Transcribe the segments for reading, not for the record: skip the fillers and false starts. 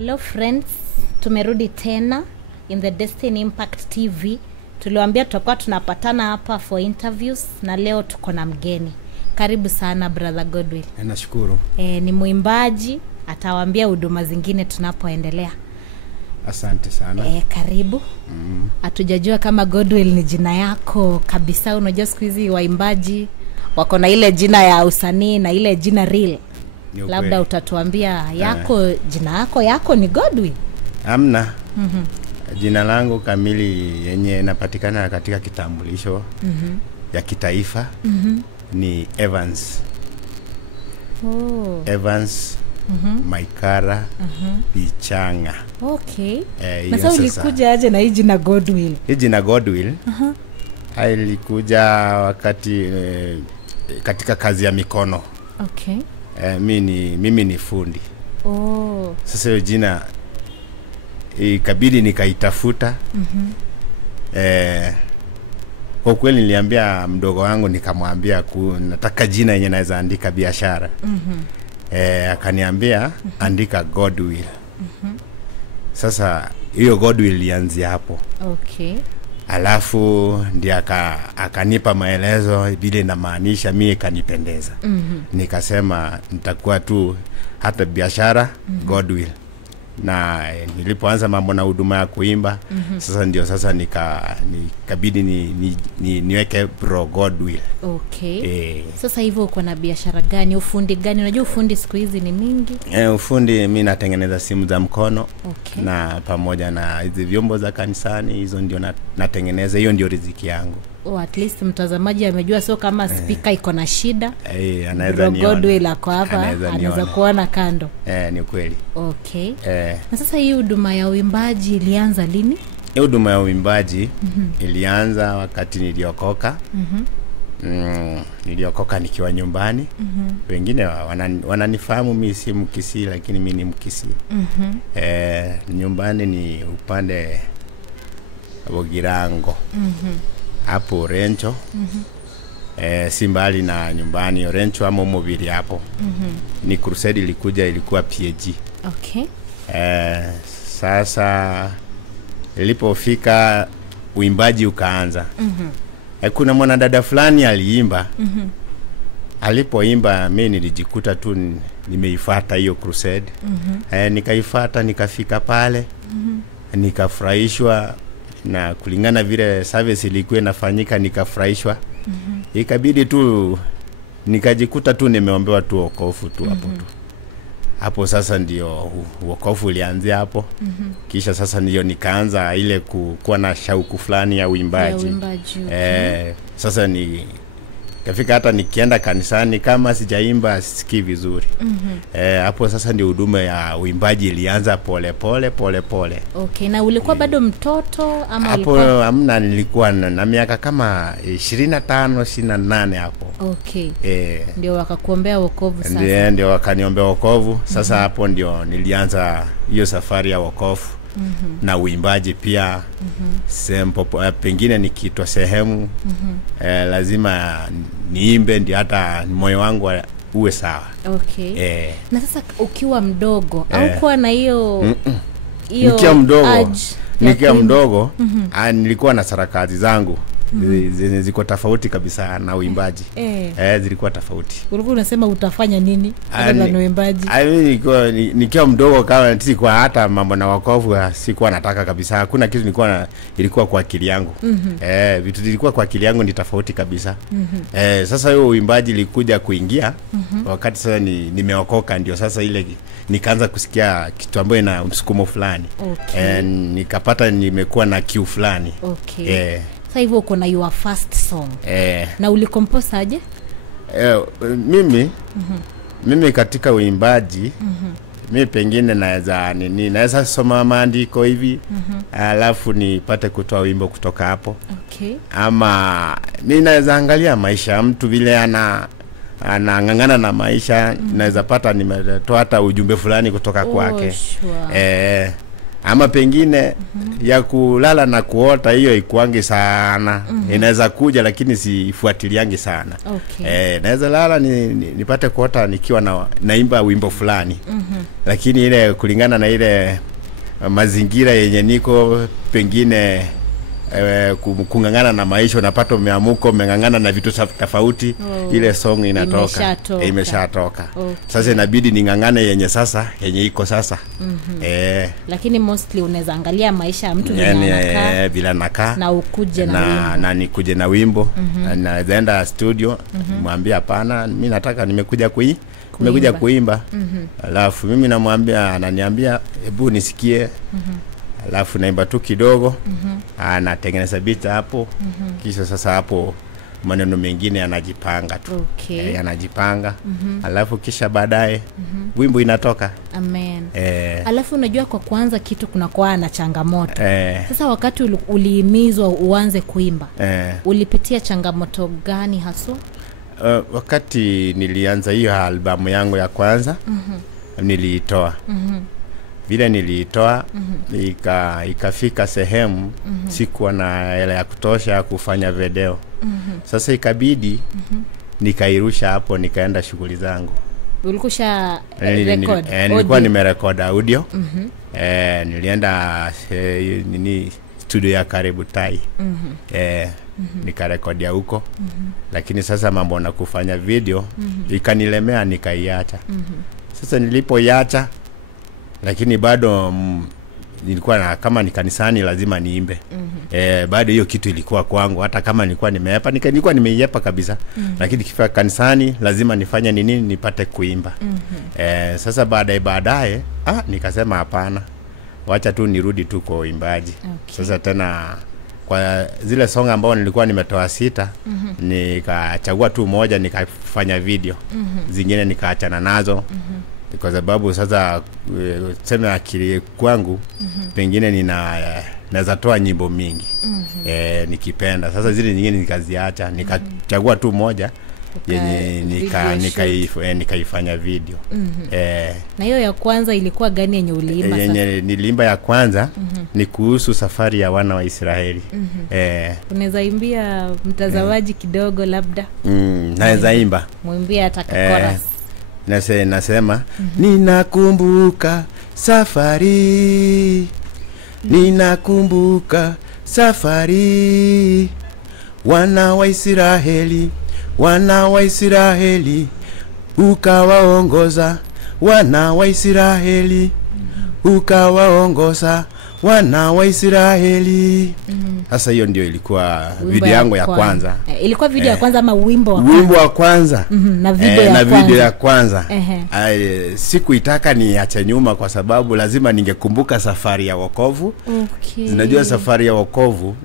Hello friends, tumerudi tena in the Destiny Impact TV. Tuliwaambia tutakuwa tunapatana hapa for interviews na leo tuko na mgeni. Karibu sana brother Godwill. Nashukuru. Ni muimbaji, atawaambia huduma zingine tunapoendelea. Asante sana. Karibu. Hatujajua kama Godwill ni jina yako kabisa. Unajua siku hizi waimbaji wako na ile jina ya usanii na ile jina real. Labda utatuambia yako jina yako ni Godwill? Amna. Jina langu kamili yenye inapatikana katika kitambulisho ya kitaifa ni Evans. Evans Maikara Bichanga. Okay. Na sasa ulikuja aje na hii jina Godwill? Hii jina Godwill ilikuja wakati katika kazi ya mikono. Okay. Mimi ni fundi. Sasa hiyo jina ikabidi nikaitafuta. Kwa kweli niliambia mdogo wangu, nikamwambia nataka jina yenye naweza andika biashara. Akaniambia andika Godwill. Sasa hiyo Godwill ilianzia hapo. Okay. Alafu ndiye akanipa maelezo vile inamaanisha, mimi kanipendeza. Nikasema nitakuwa tu hata biashara Godwill. Na nilipoanza mambo na huduma ya kuimba, sasa nikabidi niweke Bro Godwill. Okay. Sasa hivyo uko na biashara gani? Ufundi gani? Unajua ufundi siku hizi ni mingi. Ufundi mimi natengeneza simu za mkono. Okay. Na pamoja na hizo vyombo za kanisani, hizo ndio natengeneza, hiyo ndio riziki yangu. At least mtazamaji amejua, sio kama speaker iko na shida. Anaweza niona. Godwill ako hapa, anaweza kuona kando. Ni kweli. Okay. Na sasa hii huduma ya uimbaji ilianza lini? Hii huduma ya uimbaji ilianza wakati niliokoka. Niliokoka nikiwa nyumbani. Wengine wananifahamu mimi si Mkisii, lakini mimi ni Mkisii. Nyumbani ni upande wa Girango. Hapo Orencho. Si mbali na nyumbani Orencho ama Mobili hapo. Ni crusade ilikuwa PAG. Okay. Sasa ilipofika uimbaji ukaanza. Kuna mwanadada fulani aliimba. Alipoimba mimi nilijikuta tu nimeifuata hiyo crusade. Nikaifuata, nikafika pale. Nikafurahishwa na kulingana vile service ilikuwa inafanyika, nikafurahishwa. Ikabidi tu nikajikuta tu nimeombewa tu wokovu tu hapo tu. Hapo sasa ndio wokovu ulianzia hapo. Kisha sasa ndio nikaanza ile kuwa na shauku fulani ya uimbaji. Sasa kafika hata nikienda kanisani kama sijaimba sisikii vizuri. Hapo sasa ndio huduma ya uimbaji ilianza pole pole. Okay. Na ulikuwa bado mtoto ama hapo? Amna, nilikuwa na miaka kama 25 28 hapo. Okay. Ndio wakakuombea wokovu sasa. Ndio wakaniombea wokovu. Sasa hapo ndio nilianza hiyo safari ya wokovu. Na uimbaji pia. Pengine nikiitwa sehemu lazima niimbe ndio hata moyo wangu uwe sawa. Okay. Na sasa ukiwa mdogo au kuwa na hiyo nikiwa mdogo nilikuwa na sarakati zangu. Ziko tofauti kabisa na uimbaji. Zilikuwa tofauti. Ulikuwa unasema utafanya nini na uimbaji? Nikiwa mdogo kama sikuwa hata mambo na wokovu sikuwa nataka kabisa. Hakuna kitu ilikuwa kwa akili yangu. Vitu zilikuwa kwa akili yangu ni tofauti kabisa. Sasa hiyo uimbaji ilikuja kuingia wakati sasa nimeokoka, ndio sasa ile nikaanza kusikia kitu ambacho ina msukumo fulani. Okay. Nikapata nimekuwa na kiu fulani. Okay. Sasa hivyo uko na your first song. Na ulicompose aje? Mimi katika uimbaji mimi pengine naweza soma maandiko hivi. Alafu nipate kutoa wimbo kutoka hapo. Okay. Ama mimi naweza angalia maisha ya mtu vile anang'ang'ana na maisha, naweza pata nimetoa hata ujumbe fulani kutoka kwake. Sure. Ama pengine ya kulala na kuota, hiyo ikuangi sana. Inaweza kuja lakini sifuatiliangi sana. Okay. Naweza lala nipate kuota nikiwa naimba wimbo fulani. lakini ile kulingana na ile mazingira yenye niko pengine kungangana na maisha, unapata umeamuko umengangana na vitu tofauti, ile song inatoka imeshatoka. Sasa inabidi ningangane yenye iko sasa. Lakini mostly unaweza angalia maisha ya mtu bila nakaa na ukuje na nikuje na wimbo na zaenda studio mwambie hapana, mimi nataka nimekuja kuimba. Alafu mimi namwambia, ananiambia hebu nisikie. Alafu naimba tu kidogo, anatengeneza beat hapo. Kisha sasa hapo maneno mengine anajipanga tu. Anajipanga. Alafu kisha baadaye wimbo inatoka. Amen. Alafu unajua kwa kwanza kitu kunakuwa na changamoto. Sasa wakati ulihimizwa uanze kuimba, ulipitia changamoto gani haswa? Wakati nilianza hiyo albamu yangu ya kwanza, niliitoa. Vile niliitoa, ikafika sehemu sikuwa na hela ya kutosha kufanya video. Sasa ikabidi nikairusha hapo, nikaenda shughuli zangu. Ulikusha record? Nilikuwa nimerecord audio. Nilienda studio ya Karibu Tai. Nikarekodia huko. Lakini sasa mambo na kufanya video ikanilemea, nikaiacha. Sasa nilipoiacha, lakini bado nilikuwa na, kama ni kanisani lazima niimbe. Bado hiyo kitu ilikuwa kwangu, hata kama nilikuwa nimeepa, nilikuwa nimeiepa kabisa. Lakini kifika kanisani lazima nifanye nini, nipate kuimba. Sasa baadaye nikasema hapana, wacha tu nirudi tu kwa uimbaji. Sasa tena kwa zile song ambao nilikuwa nimetoa 6, nikachagua tu moja nikafanya video. Zingine nikaachana nazo. Kwa sababu sasa sema akili kwangu pengine naweza toa nyimbo mingi nikipenda. Sasa zile nyingine nikaziacha, nikachagua tu moja yenye nikaifanya video. Na hiyo ya kwanza ilikuwa gani yenye uliimba sasa? Yenye niliimba ya kwanza ni kuhusu safari ya wana wa Israeli. Unaweza imbia mtazamaji kidogo labda? Naweza imba. Muimbie hata chorus. Nasema ninakumbuka safari, ninakumbuka safari, wana wa Israeli, ukawaongoza wana wa Israeli, ukawaongoza wana wa Israeli. Sasa hiyo ndio ilikuwa video yangu ya kwanza. Ilikuwa video ya kwanza ama wimbo wa kwanza? Wimbo wa kwanza. Na video ya kwanza. Sikuitaka niache nyuma kwa sababu lazima ningekumbuka safari ya wokovu. Zinajua safari ya wokovu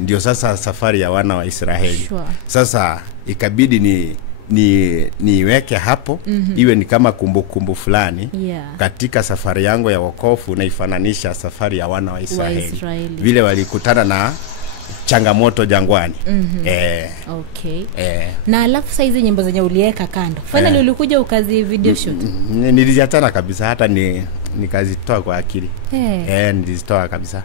ndio sasa safari ya wana wa Israeli. Sasa ikabidi niweke hapo iwe ni kama kumbukumbu fulani katika safari yangu ya wokovu, na ifananisha safari ya wana wa Israeli vile walikutana na changamoto jangwani. Na alafu saizi nyimbo zenye uliweka kando, finally ulikuja ukazi video shoot? Niliziachana kabisa, hata nikazitoa kwa akili. Nilizitoa kabisa.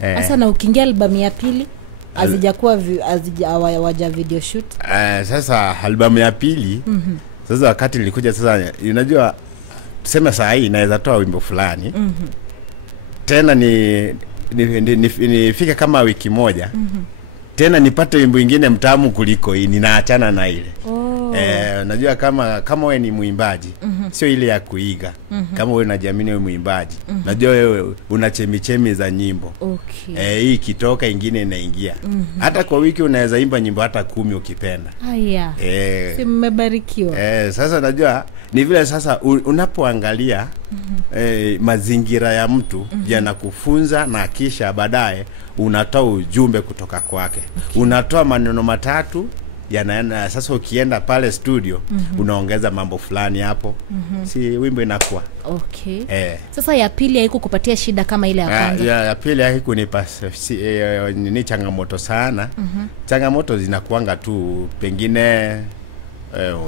Sasa na ukiingia albamu ya pili hazijakuwa hawaja video shoot? Sasa albamu ya pili sasa wakati nilikuja sasa, unajua tuseme saa hii naweza toa wimbo fulani tena nifike kama wiki moja tena nipate wimbo mwingine mtamu kuliko hii, ninaachana na ile. Najua kama wewe ni muimbaji, sio ile ya kuiga. Kama wewe unajiamini wewe muimbaji, najua wewe una chemichemi za nyimbo. Hii kitoka ingine inaingia. Hata kwa wiki unaweza imba nyimbo hata 10 ukipenda. Si mmebarikiwa. Sasa najua ni vile sasa unapoangalia mazingira ya mtu yanakufunza, na kisha baadaye unatoa ujumbe kutoka kwake. Unatoa maneno matatu yanaenda sasa, ukienda pale studio unaongeza mambo fulani hapo, si wimbo inakuwa Sasa ya pili haikukupatia shida kama ile ya kwanza? Ya pili haikunipa ni changamoto sana. Changamoto zinakuanga tu pengine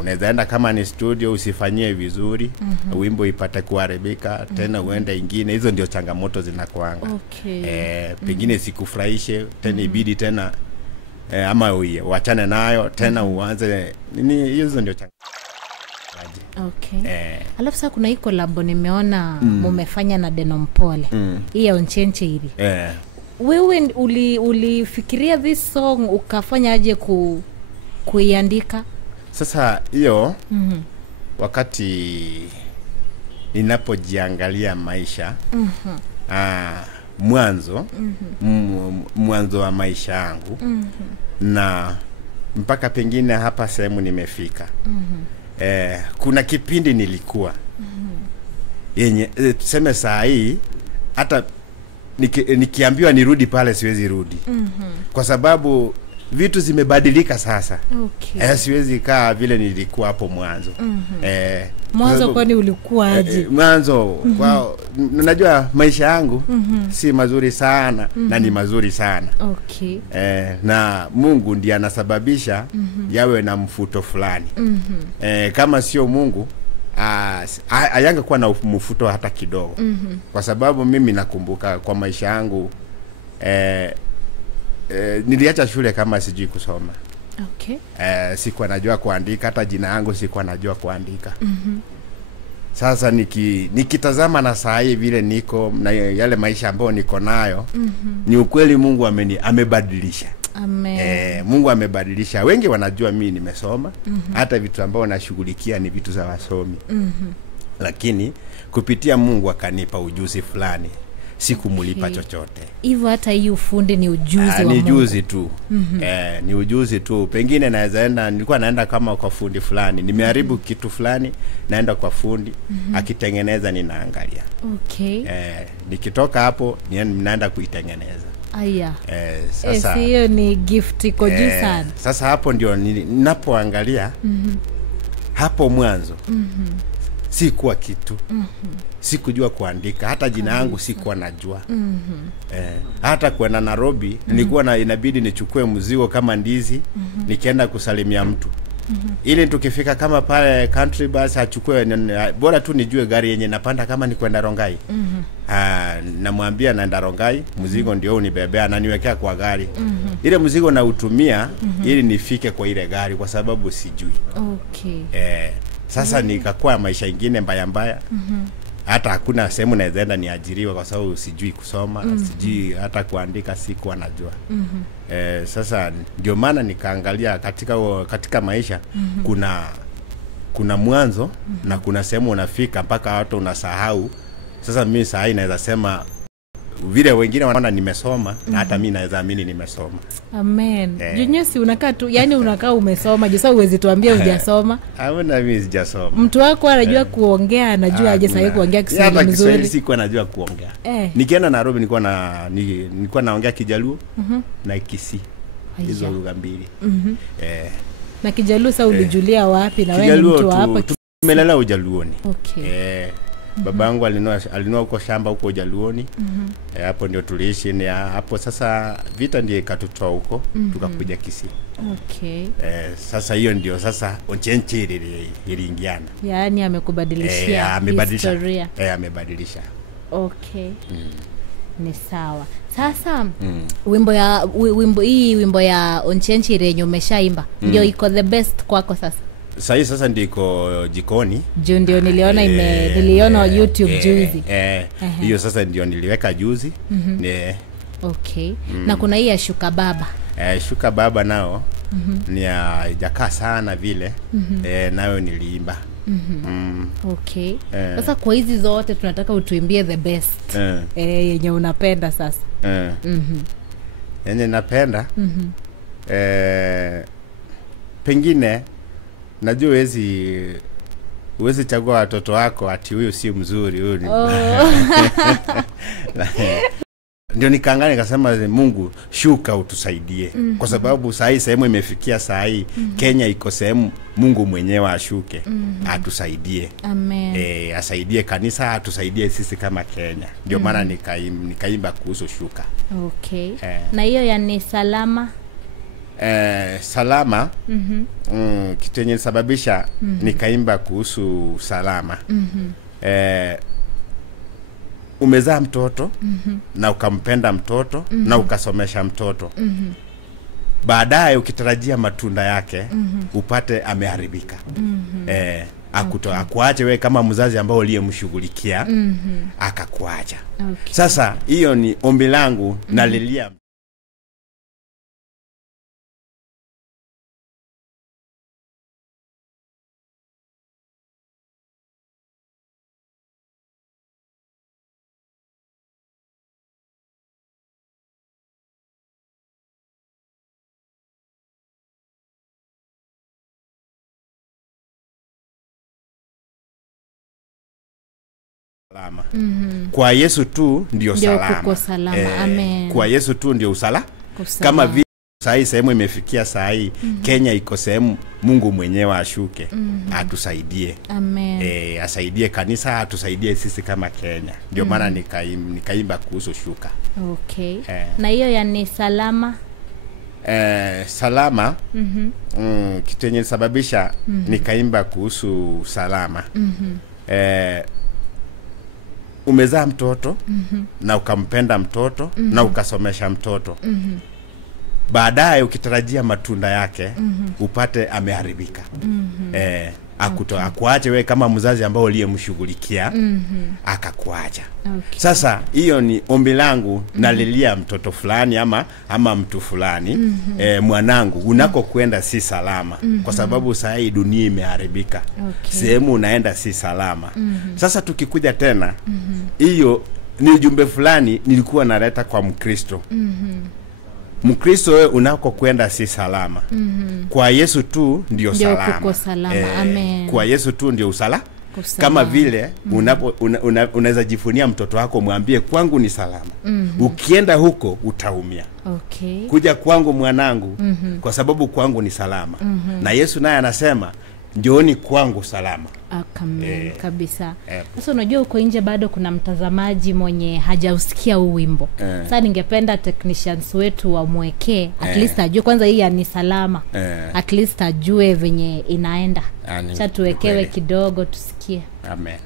unaweza enda kama ni studio usifanyie vizuri, wimbo ipate kuharibika, tena uende ingine. Hizo ndio changamoto zinakuanga. Pengine sikufurahishe tena, ibidi tena ama uachane nayo tena uanze nini. Hizo ndio changamoto. Okay. Alafu sasa kuna hii collab nimeona mumefanya na Denompole. Hii ya Onchenche hili. Wewe ulifikiria this song ukafanya aje kuiandika? Sasa hiyo wakati ninapojiangalia maisha mwanzo wa maisha yangu na mpaka pengine hapa sehemu nimefika. Kuna kipindi nilikuwa yenye tuseme saa hii hata nikiambiwa nirudi pale siwezi rudi. Kwa sababu vitu zimebadilika sasa. Okay. Siwezi kaa vile nilikuwa hapo mwanzo. Mwanzo kwani ulikuwa aje? Mwanzo kwa unajua maisha yangu si mazuri sana na ni mazuri sana. Okay. Na Mungu ndiye anasababisha yawe na mfuto fulani. Kama sio Mungu ayanga kuwa na mfuto hata kidogo. Kwa sababu mimi nakumbuka kwa maisha yangu niliacha shule kama sijui kusoma. Okay. Sikuwa najua kuandika, hata jina yangu sikuwa najua kuandika. Sasa nikitazama na saa hii vile niko na yale maisha ambayo niko nayo, ni ukweli Mungu amebadilisha. Amen. Mungu amebadilisha. Wengi wanajua mimi nimesoma, hata vitu ambao nashughulikia ni vitu za wasomi. Lakini kupitia Mungu akanipa ujuzi fulani. Sikumulipa chochote. Hivyo hata hii ufundi ni ujuzi wa Mungu. Ni ujuzi tu. Ni ujuzi tu. Pengine nilikuwa naenda kama kwa fundi fulani. Nimeharibu kitu fulani, naenda kwa fundi, akitengeneza ninaangalia. Okay. Nikitoka hapo naenda kuitengeneza. Aya. Sasa hiyo ni gift iko juu sana. Sasa hapo ndio ninapoangalia hapo mwanzo. Sikuwa kitu. Sikujua kuandika, hata jina yangu sikuwa najua. Hata kwenda Nairobi nilikuwa inabidi nichukue mzigo kama ndizi nikienda kusalimia mtu. Ili tukifika kama pale country bus achukue, bora tu nijue gari yenye napanda kama ni kwenda Rongai. Namwambia naenda Rongai, mzigo ndio unibebea na niwekea kwa gari. Ile mzigo na utumia ili nifike kwa ile gari kwa sababu sijui. Okay. Sasa nikakuwa maisha ingine mbaya. Hata hakuna sehemu naenda niajiriwa kwa sababu sijui kusoma, sijui hata kuandika sikuwa najua. Sasa ndio maana nikaangalia katika maisha kuna mwanzo na kuna sehemu unafika mpaka watu unasahau. Sasa mimi saa hii naweza sema vile wengine wanaona nimesoma na hata mimi naweza amini nimesoma. Amen. Junyesi unakaa tu, yani unakaa umesoma, je, sasa uwezi tuambia hujasoma? Hamna, mimi sijasoma. Mtu wako anajua kuongea, anajua aje sasa kuongea Kiswahili mzuri. Kiswahili sikuwa najua kuongea. Nikienda Nairobi nilikuwa naongea Kijaluo na Kisii. Hizo lugha mbili. Na Kijaluo sasa ulijulia wapi na wewe mtu hapo? Tumelala Ujaluoni. Okay. Babangu alinua huko shamba huko Jaluoni. Hapo ndio tuliishi ni hapo. Sasa vita ndiye katutoa huko tukakuja Kisii. Okay. Sasa hiyo ndio sasa Onchenche iliingiana. Yaani amekubadilishia historia. Amebadilisha. Okay. Ni sawa. Sasa wimbo ya Onchenche yenye umeshaimba ndio iko the best kwako sasa? Sasa ndiko jikoni. Ndio niliona niliona YouTube juzi. Hiyo sasa ndio niliweka juzi. Okay. Na kuna hii ya Shuka Baba. Shuka Baba nao ni haijakaa sana vile. Nayo niliimba. Okay. Sasa kwa hizi zote tunataka utuimbie the best. Yenye unapenda sasa. Yenye napenda pengine najua huwezi chagua watoto wako ati huyu si mzuri huyu ni ndio nikaangalia nikasema Mungu shuka utusaidie. Kwa sababu saa hii sehemu imefikia saa hii Kenya iko sehemu Mungu mwenyewe ashuke atusaidie. Amen. Asaidie kanisa, atusaidie sisi kama Kenya. Ndio maana nikaimba kuhusu shuka. Okay. Na hiyo ya ni salama? Salama kitu yenye sababisha nikaimba kuhusu salama. Umezaa mtoto na ukampenda mtoto na ukasomesha mtoto. Baadaye ukitarajia matunda yake upate ameharibika. akuache wewe kama mzazi ambao uliyemshughulikia akakuacha. Sasa hiyo ni ombi langu, nalilia salama. Kwa Yesu tu ndio salama. Amen. Kwa Yesu tu ndio kama vile sahi sehemu imefikia sahi, Kenya iko sehemu Mungu mwenyewe ashuke atusaidie. Amen. Asaidie kanisa, atusaidie sisi kama Kenya. Ndio maana nikaimba kuhusu shuka. Okay. Na hiyo yani salama? Salama kitu yenye sababisha nikaimba kuhusu salama. Umezaa mtoto na ukampenda mtoto na ukasomesha mtoto. Baadaye ukitarajia matunda yake upate ameharibika. Akuache wewe kama mzazi ambao uliyemshughulikia akakuacha. Sasa hiyo ni ombi langu, nalilia mtoto fulani ama mtu fulani, mwanangu unakokwenda si salama, kwa sababu saa hii dunia imeharibika. Sehemu unaenda si salama. Sasa tukikuja tena, hiyo ni ujumbe fulani nilikuwa naleta kwa Mkristo. Mkristo wewe unakokwenda si salama. Kwa Yesu tu ndio salama. Amen. Kwa Yesu tu ndio kama vile unaweza jifunia mtoto wako mwambie kwangu ni salama. Ukienda huko utaumia. Kuja kwangu mwanangu, kwa sababu kwangu ni salama. Na Yesu naye anasema njooni kwangu salama. Amen. Kabisa. Sasa unajua uko nje bado kuna mtazamaji mwenye hajausikia huu wimbo. Sasa ningependa technicians wetu wamwekee at least ajue kwanza hii ni salama. At least ajue venye inaenda. Acha tuwekewe kidogo tusikie. Amen.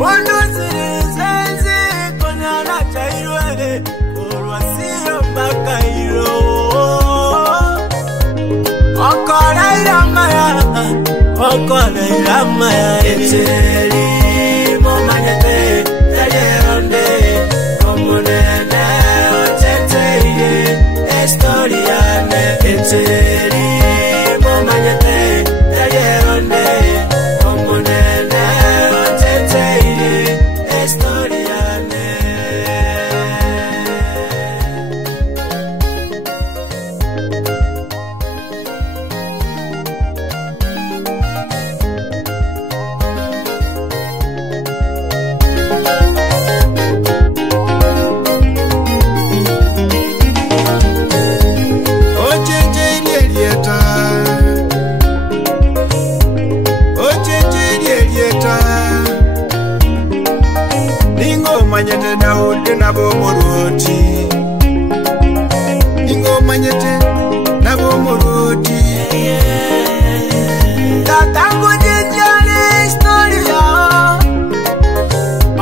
One okole ramaya eteri momanyete tayeronde omunene oteteye estoriane eteri momanyete tayeronde omunene oteteye estoriane. Manyete Daudi nabo muruti Ingo manyete nabo muruti Tatangu jinjali historia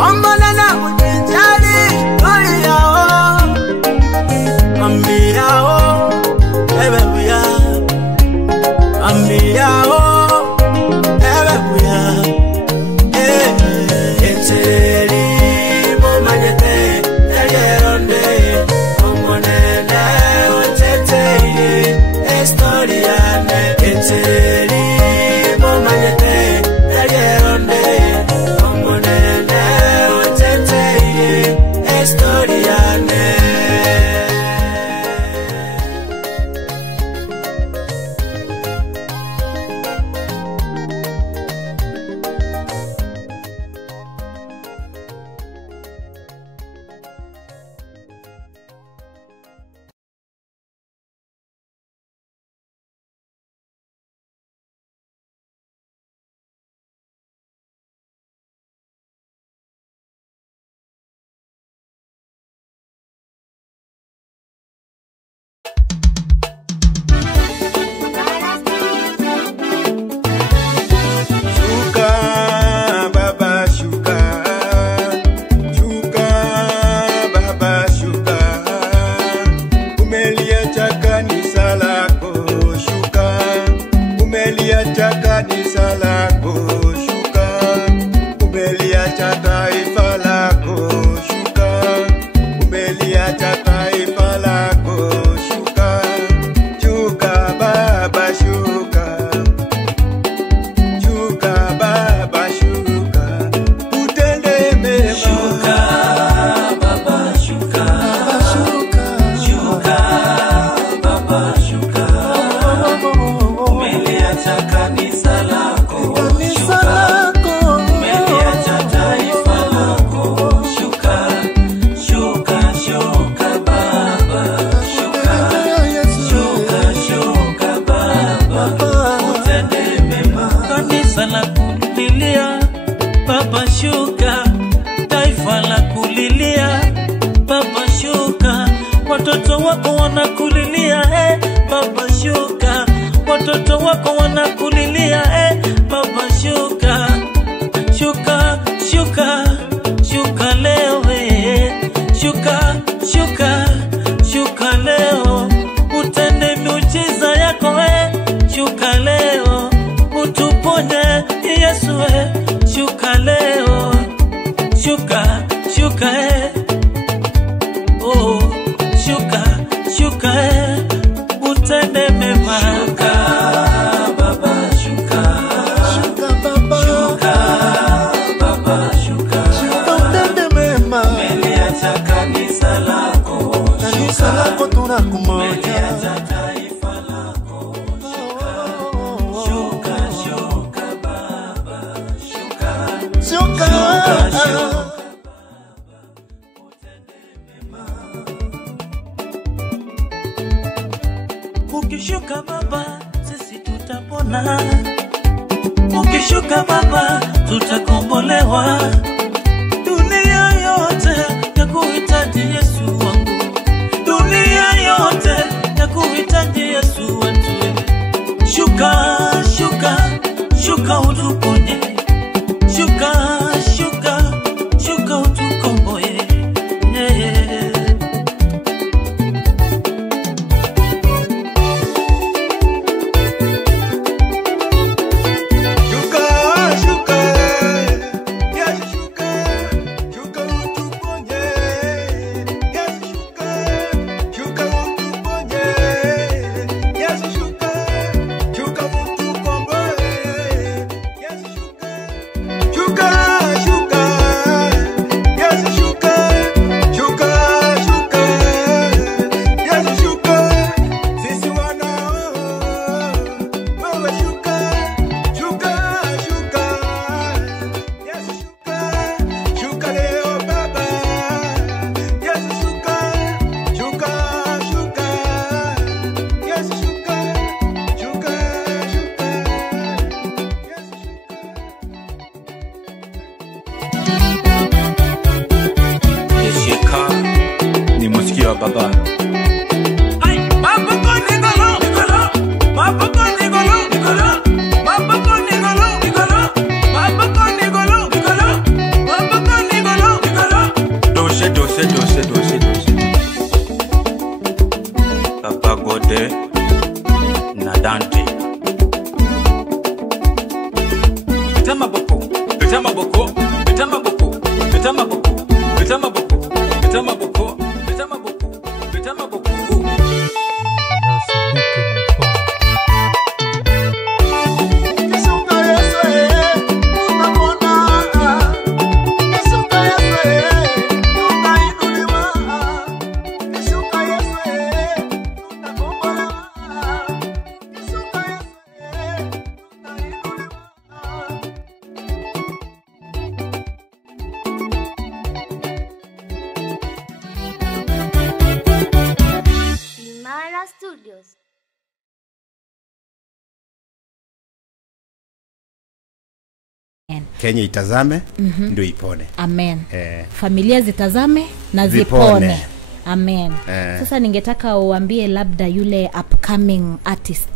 Ombala nangu jinjali historia Ambirao ebebuya Ambirao ebebuya Eteri Estoriane, eteri momanyete tayeronde omonene oteteye estoriane. Watoto wako wanakulilia Baba shuka, watoto wako wanakulilia Baba shuka, shuka, shuka, shuka leo shuka, shuka, shuka leo, utende miujiza yako shuka leo, utuponye Yesu shuka leo, shuka, shuka oh, shuka, shuka utende mema. Shuka Baba, shuka, shuka Baba, shuka Baba, shuka, shuka utende mema. Umeliacha kanisa lako, kanisa lako tunakumoja. Umeliacha taifa lako, shuka, shuka, shuka Baba, shuka, shuka, shuka. Ukishuka Baba, sisi tutapona. Ukishuka Baba, tutakombolewa. Dunia yote yakuhitaji Yesu wangu. Dunia yote yakuhitaji Yesu wetu. Shuka, shuka, shuka utuponye. Shuka, shuka, shuka utukomboe. Kenya itazame ndio ipone. Amen. Familia zitazame na zipone. Amen. Sasa ningetaka uambie labda yule upcoming artist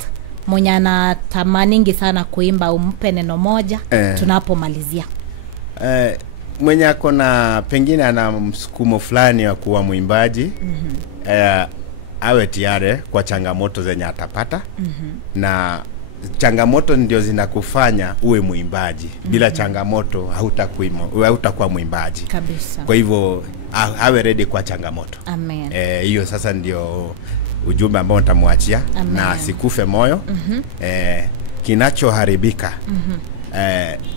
mwenye anatamaningi sana kuimba, umpe neno moja tunapomalizia. Mwenye akona pengine ana msukumo fulani wa kuwa mwimbaji, awe tayari kwa changamoto zenye atapata. Na changamoto ndio zinakufanya uwe mwimbaji. Bila changamoto hautakuwa mwimbaji kabisa. Kwa hivyo awe ready kwa changamoto. Amen. Hiyo sasa ndio ujumbe ambao nitamwachia, na asikufe moyo. Kinachoharibika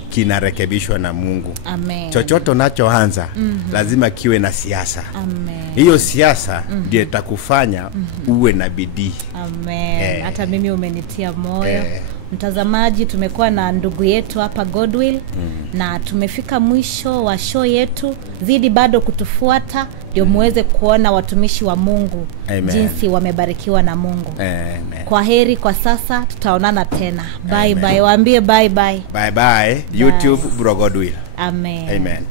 kinarekebishwa na Mungu. Amen. Chochote unachoanza lazima kiwe na siasa. Amen. Hiyo siasa ndio itakufanya uwe na bidii. Amen. Hata mimi umenitia moyo. Mtazamaji, tumekuwa na ndugu yetu hapa Godwill na tumefika mwisho wa show yetu. Zidi bado kutufuata ndio muweze kuona watumishi wa Mungu jinsi wamebarikiwa na Mungu. Kwa heri kwa sasa, tutaonana tena. Bye bye. Waambie bye bye. Bye bye. YouTube Bro Godwill. Amen. Amen.